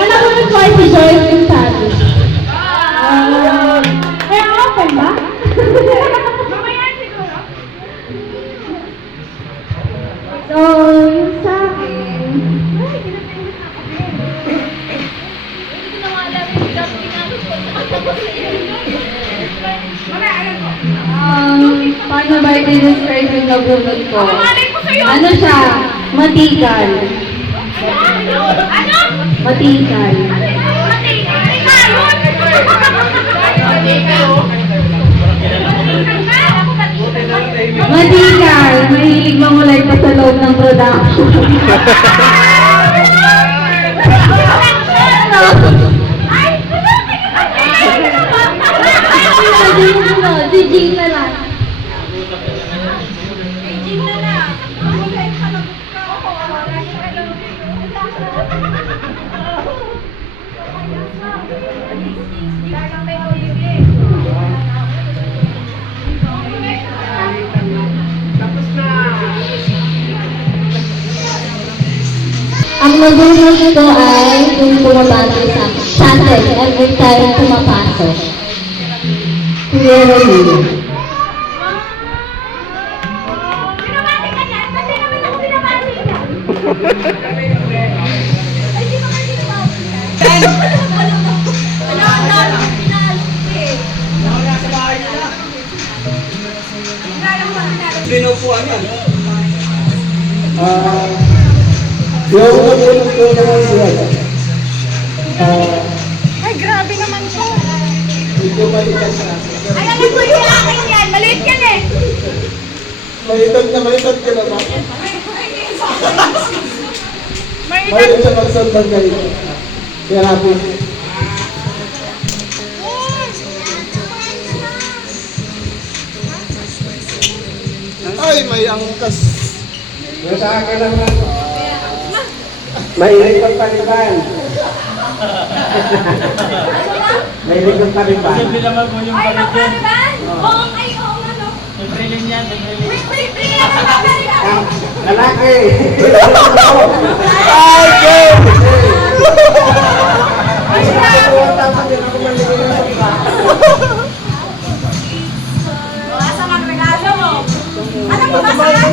Alam mo yung twice si Joyce yung sabi. Kaya open ba? Mamaya siguro. So, yung sa akin, paano ba i-describe yung nabunod ko? Ano siya? Matigal. Ano? Matigal. Matigal. Mahilig mamulay pa sa loob ng production. Jing na lang. Jing na lang. Ang nabunod ko ay kung pumapasok sa channel every time pumapasok. Kuya Romeo. Binabati ka niyan? Kasi naman ako binabati ka. Ay, di ba kayo binabati ka? Binupuan yan. Yung nabunod ko naman siya. Ay, grabe naman to. Medyo malitan na. Ay, alam ko yung akin yan. Maliit yan eh. Malitan ka na ba? Malitan siya magsandang ganito. Kaya natin. Ay, may angkas. Yung sa akin naman. Mahilig ang paliban. Mahilig ang paliban. Siyempre naman po yung Ay, palit yan. naman? Oo, ay, oo, ano? Siyempre rin yan, siyempre rin. Lalaki! Asa ang regalo mo? Alam mo ba saan?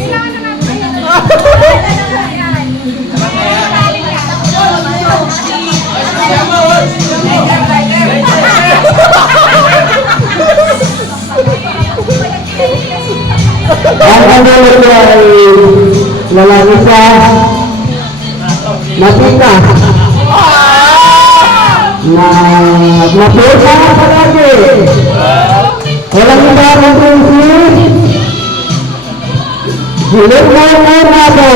Kailangan na natin. Ang kanila ko ay lalaki sa Matika na mapisa palagi. Walang iba ang prinsip. Hilig mo ang murado.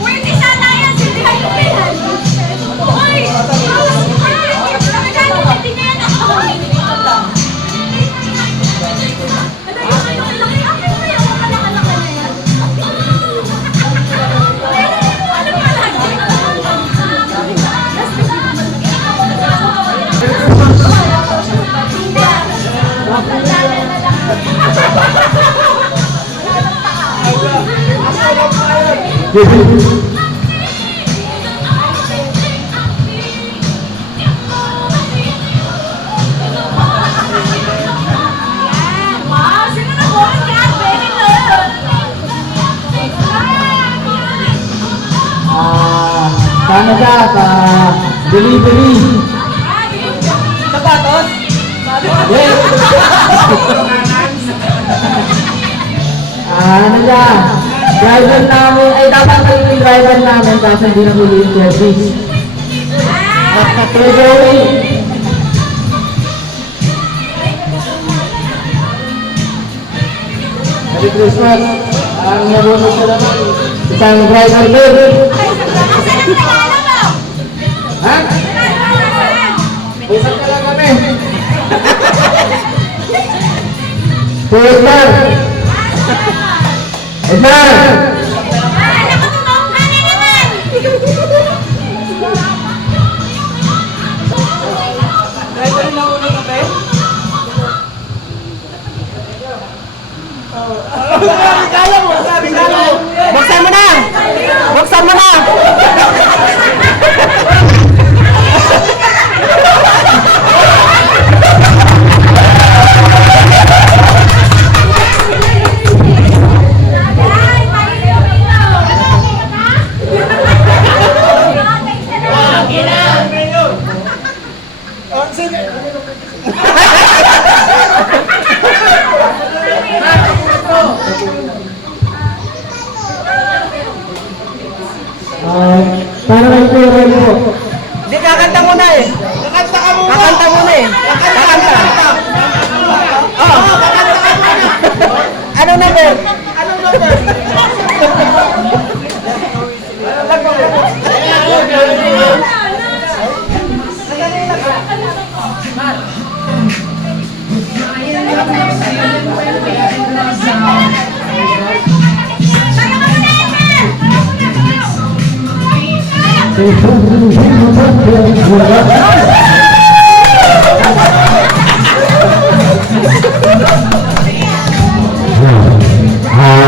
Pwede sana yan, silbihan yung pihan. Uy! Pwede niya yan ako. Wow, sino na po? Grabe nito. Paano ka? Delivery. Sapatos? Yes. Ano ka? Driver namin, ay dapat kayo yung driver namin kasi hindi na huli yung service. Joey. Merry Christmas. Ang nabunod ko naman, isang driver din. Asan ang regalo mo? Ha? Usap ka lang kami. Edgar! Edgar! Nakatulong ka na naman! mo na! Buksan mo na! Para kayo po yung po. Hindi, kakanta muna eh. Kakanta ka muna. Kakanta muna eh. Kakanta. Oh. Anong number? Anong number?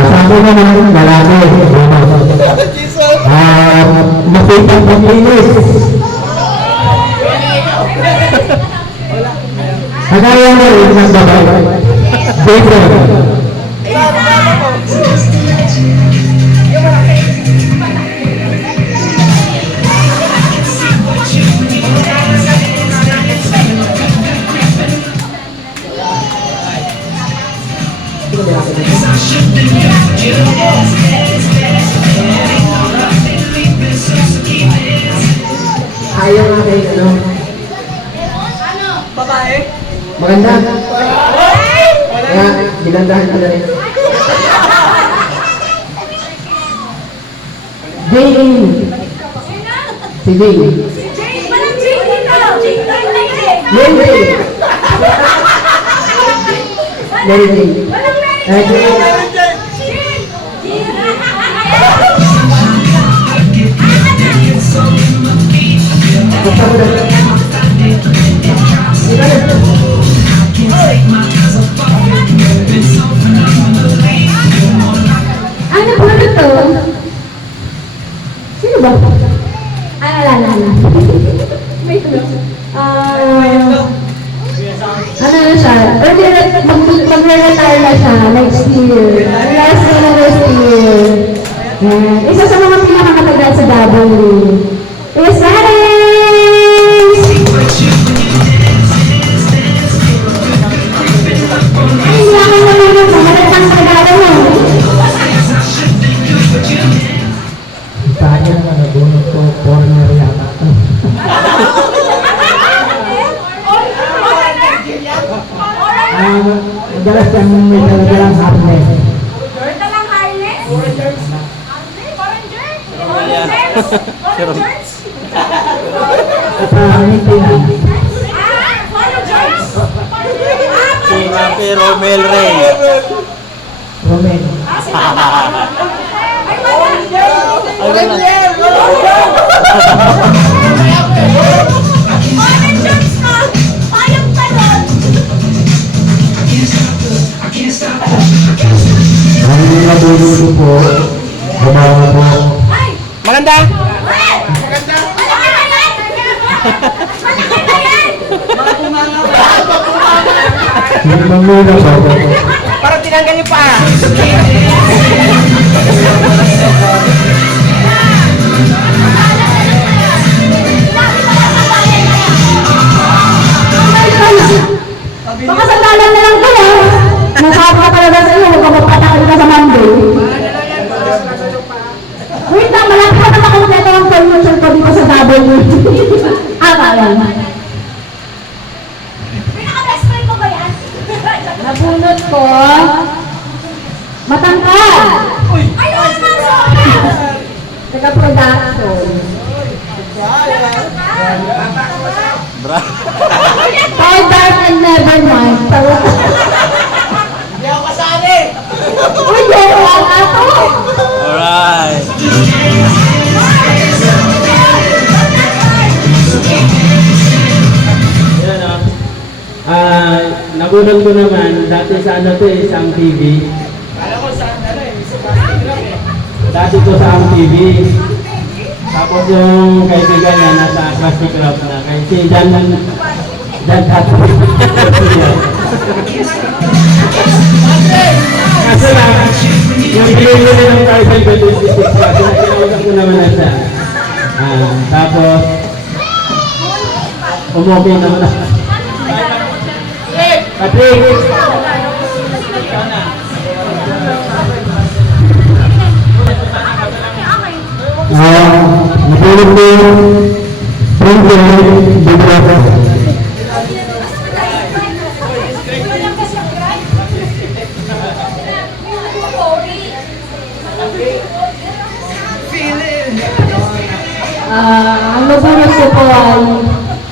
Sabi naman lalaki, masipag maglinis. Kagaya na rin ng babae. Dito. Ayaw nga kayo, ano? Babae? Maganda. Kaya, bilandahan ko na rin. Jane. Si Jane. Mary Jane. Mary Jane. Ano po ito? Sino ba? Alala. May tulog. Ano na siya? Earlier, mag-retire na siya next year. Last year. Isa sa mga pinakamatagal sa W. Is Aris! Ay, hindi ako naman sa malatang regalo mo. Sa akin naman, nabunod ko, foreigner yata. Madalas siyang may talagalang harness. At maintenance. Si Rafi Romel Rey. Romen. Ang nabunod po, gumawa po. Maganda? Limang muna po. Parang tinanggal yung paa. Baka sandalan na lang kayo. Nasabi ka talaga sa iyo, huwag ka magpatakal ka sa Monday. Wait lang, malaki ka na makumpleto ang promotion ko dito sa W. Kaya. Nabunot ko. Matangkad. Taga-production. All dark and never mind. Hindi ako kasali. Uy, joke lang ato. Alright. Yan nabunod ko naman, dati sa ano to isang TV. Alam ko saan, ano eh, sa plastic lang eh. Dati ito sa MTV. Tapos yung kaibigan niya nasa plastic wrap na. Kaya si Jan Kat. Kaso lang, yung pinili ng parcel ko 26 kasi nakinausap ko naman na siya. Tapos, umokay naman ako. Patrick! Natulog ko yung bigla ko. Ang nabunot ko po ay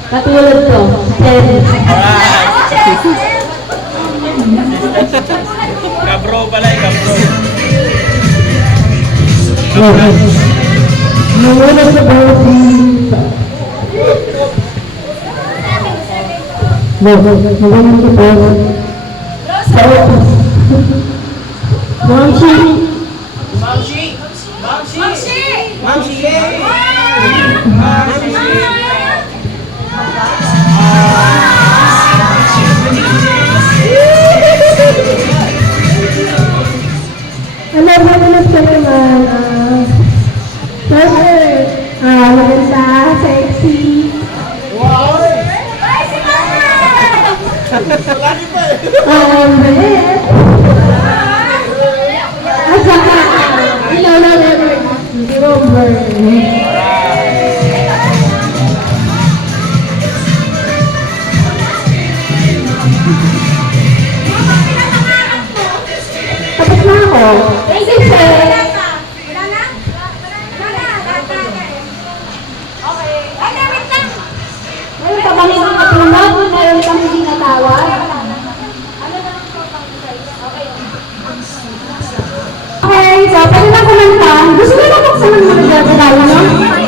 katulad ko, tennis. Kabro pala eh, kabro. Nung una sa bawat Nabunot ko naman, maganda, sexy. Beth. At saka, ilaw na naman, si Robert. Tapos na ako. Thank you, sir. Meron ka bang mga katulad? Meron kang hindi natawag? Okay, so pwede na kumanta. Gusto nyo na buksan ng mga gagawin, no?